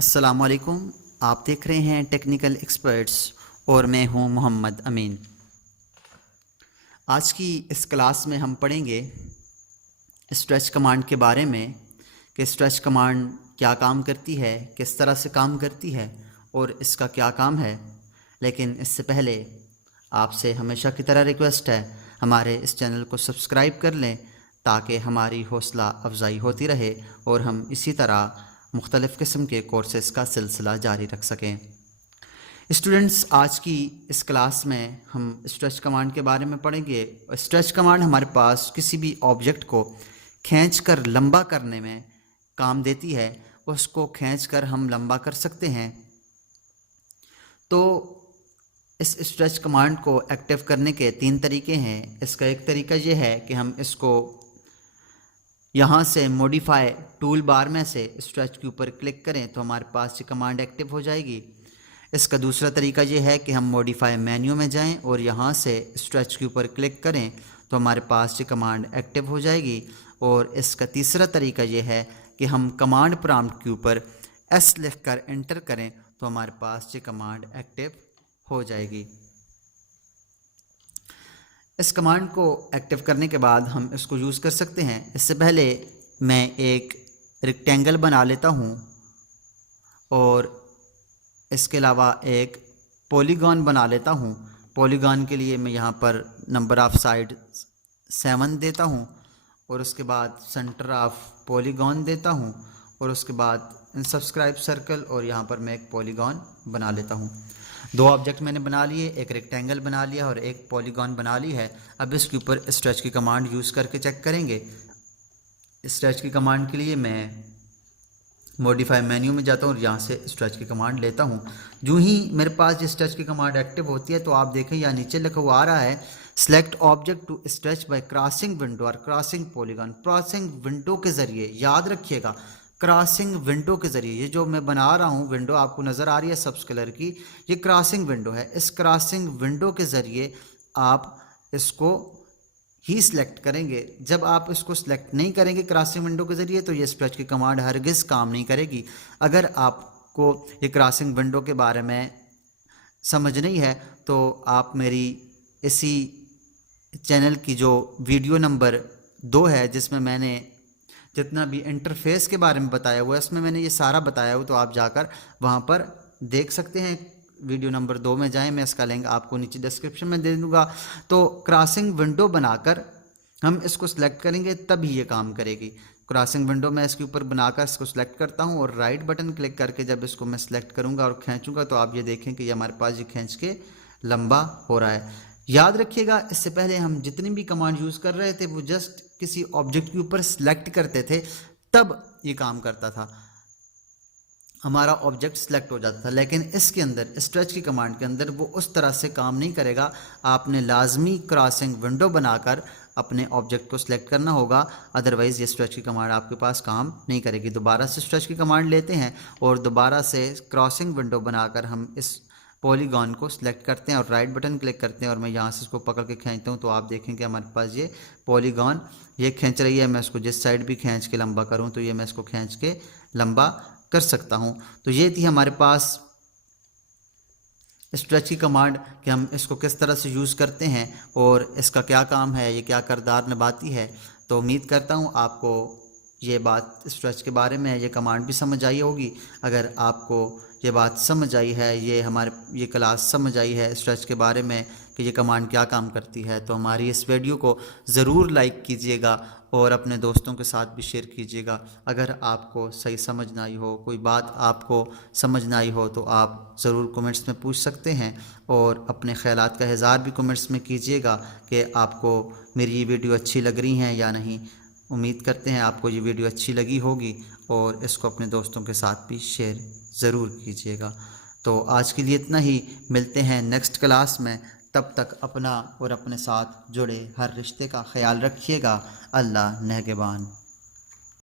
अस्सलामुअलैकुम। आप देख रहे हैं टेक्निकल एक्सपर्ट्स और मैं हूं मोहम्मद अमीन। आज की इस क्लास में हम पढ़ेंगे स्ट्रेच कमांड के बारे में कि स्ट्रेच कमांड क्या काम करती है, किस तरह से काम करती है और इसका क्या काम है। लेकिन इससे पहले आपसे हमेशा की तरह रिक्वेस्ट है, हमारे इस चैनल को सब्सक्राइब कर लें ताकि हमारी हौसला अफजाई होती रहे और हम इसी तरह मुख्तलिफ़ किस्म के कोर्सेज़ का सिलसिला जारी रख सकें। स्टूडेंट्स, आज की इस क्लास में हम स्ट्रेच कमांड के बारे में पढ़ेंगे। स्ट्रेच कमांड हमारे पास किसी भी ऑब्जेक्ट को खींचकर लंबा करने में काम देती है। उसको खींचकर हम लंबा कर सकते हैं। तो इस स्ट्रेच कमांड को एक्टिव करने के 3 तरीके हैं। इसका एक तरीका ये है कि हम इसको यहाँ से मॉडिफाई टूल बार में से स्ट्रेच के ऊपर क्लिक करें तो हमारे पास ये कमांड एक्टिव हो जाएगी। इसका दूसरा तरीका ये है कि हम मॉडिफाई मेन्यू में जाएं और यहाँ से स्ट्रेच के ऊपर क्लिक करें तो हमारे पास ये कमांड एक्टिव हो जाएगी। और इसका तीसरा तरीका ये है कि हम कमांड प्रॉम्प्ट के ऊपर एस लिख कर एंटर करें तो हमारे पास ये कमांड एक्टिव हो जाएगी। इस कमांड को एक्टिव करने के बाद हम इसको यूज़ कर सकते हैं। इससे पहले मैं एक रेक्टेंगल बना लेता हूँ और इसके अलावा एक पॉलीगॉन बना लेता हूँ। पॉलीगॉन के लिए मैं यहाँ पर नंबर ऑफ़ साइड 7 देता हूँ और उसके बाद सेंटर ऑफ पॉलीगॉन देता हूँ और उसके बाद सब्सक्राइब सर्कल और यहाँ पर मैं एक पॉलीगॉन बना लेता हूँ। 2 ऑब्जेक्ट मैंने बना लिए, एक रेक्टेंगल बना लिया और एक पॉलीगॉन बना ली है। अब इसके ऊपर स्ट्रेच की कमांड यूज़ करके चेक करेंगे। स्ट्रेच की कमांड के लिए मैं मॉडिफाई मेन्यू में जाता हूँ और यहाँ से स्ट्रेच की कमांड लेता हूँ। जो ही मेरे पास ये स्ट्रेच की कमांड एक्टिव होती है तो आप देखें यहाँ नीचे लिखा हुआ आ रहा है, select object to stretch by crossing window और क्रॉसिंग पॉलीगॉन। क्रॉसिंग विंडो के ज़रिए, याद रखिएगा, क्रॉसिंग विंडो के ज़रिए। ये जो मैं बना रहा हूँ विंडो आपको नज़र आ रही है सब्ज़ कलर की, ये क्रॉसिंग विंडो है। इस क्रॉसिंग विंडो के ज़रिए आप इसको ही सिलेक्ट करेंगे। जब आप इसको सिलेक्ट नहीं करेंगे क्रॉसिंग विंडो के ज़रिए तो ये स्ट्रेच की कमांड हरगिज़ काम नहीं करेगी। अगर आपको ये क्रॉसिंग विंडो के बारे में समझ नहीं है तो आप मेरी इसी चैनल की जो वीडियो नंबर 2 है जिसमें मैंने जितना भी इंटरफेस के बारे में बताया हुआ है उसमें मैंने ये सारा बताया हुआ, तो आप जाकर वहाँ पर देख सकते हैं। वीडियो नंबर 2 में जाएं, मैं इसका लिंक आपको नीचे डिस्क्रिप्शन में दे दूँगा। तो क्रॉसिंग विंडो बनाकर हम इसको सिलेक्ट करेंगे तभी ये काम करेगी। क्रॉसिंग विंडो मैं इसके ऊपर बनाकर इसको सिलेक्ट करता हूँ और राइट बटन क्लिक करके जब इसको मैं सिलेक्ट करूँगा और खींचूँगा तो आप ये देखें कि ये हमारे पास ये खींच के लंबा हो रहा है। याद रखिएगा, इससे पहले हम जितनी भी कमांड यूज़ कर रहे थे वो जस्ट किसी ऑब्जेक्ट के ऊपर सिलेक्ट करते थे तब ये काम करता था, हमारा ऑब्जेक्ट सिलेक्ट हो जाता था। लेकिन इसके अंदर स्ट्रेच की कमांड के अंदर वो उस तरह से काम नहीं करेगा। आपने लाजमी क्रॉसिंग विंडो बनाकर अपने ऑब्जेक्ट को सिलेक्ट करना होगा, अदरवाइज़ ये स्ट्रेच की कमांड आपके पास काम नहीं करेगी। दोबारा से स्ट्रेच की कमांड लेते हैं और दोबारा से क्रॉसिंग विंडो बनाकर हम इस पॉलीगॉन को सिलेक्ट करते हैं और राइट बटन क्लिक करते हैं और मैं यहाँ से इसको पकड़ के खींचता हूँ तो आप देखें कि हमारे पास ये पॉलीगॉन ये खींच रही है। मैं इसको जिस साइड भी खींच के लंबा करूँ तो ये मैं इसको खींच के लंबा कर सकता हूँ। तो ये थी हमारे पास स्ट्रेच की कमांड कि हम इसको किस तरह से यूज़ करते हैं और इसका क्या काम है, ये क्या किरदार निभाती है। तो उम्मीद करता हूँ आपको ये बात स्ट्रेच के बारे में, ये कमांड भी समझ आई होगी। अगर आपको ये बात समझ आई है, ये क्लास समझ आई है स्ट्रेच के बारे में कि ये कमांड क्या काम करती है, तो हमारी इस वीडियो को ज़रूर लाइक कीजिएगा और अपने दोस्तों के साथ भी शेयर कीजिएगा। अगर आपको सही समझ ना आई हो, कोई बात आपको समझ ना आई हो तो आप ज़रूर कमेंट्स में पूछ सकते हैं और अपने ख़यालात का इज़हार भी कमेंट्स में कीजिएगा कि आपको मेरी ये वीडियो अच्छी लग रही हैं या नहीं। उम्मीद करते हैं आपको ये वीडियो अच्छी लगी होगी और इसको अपने दोस्तों के साथ भी शेयर ज़रूर कीजिएगा। तो आज के लिए इतना ही, मिलते हैं नेक्स्ट क्लास में। तब तक अपना और अपने साथ जुड़े हर रिश्ते का ख्याल रखिएगा। अल्लाह नेगेबान।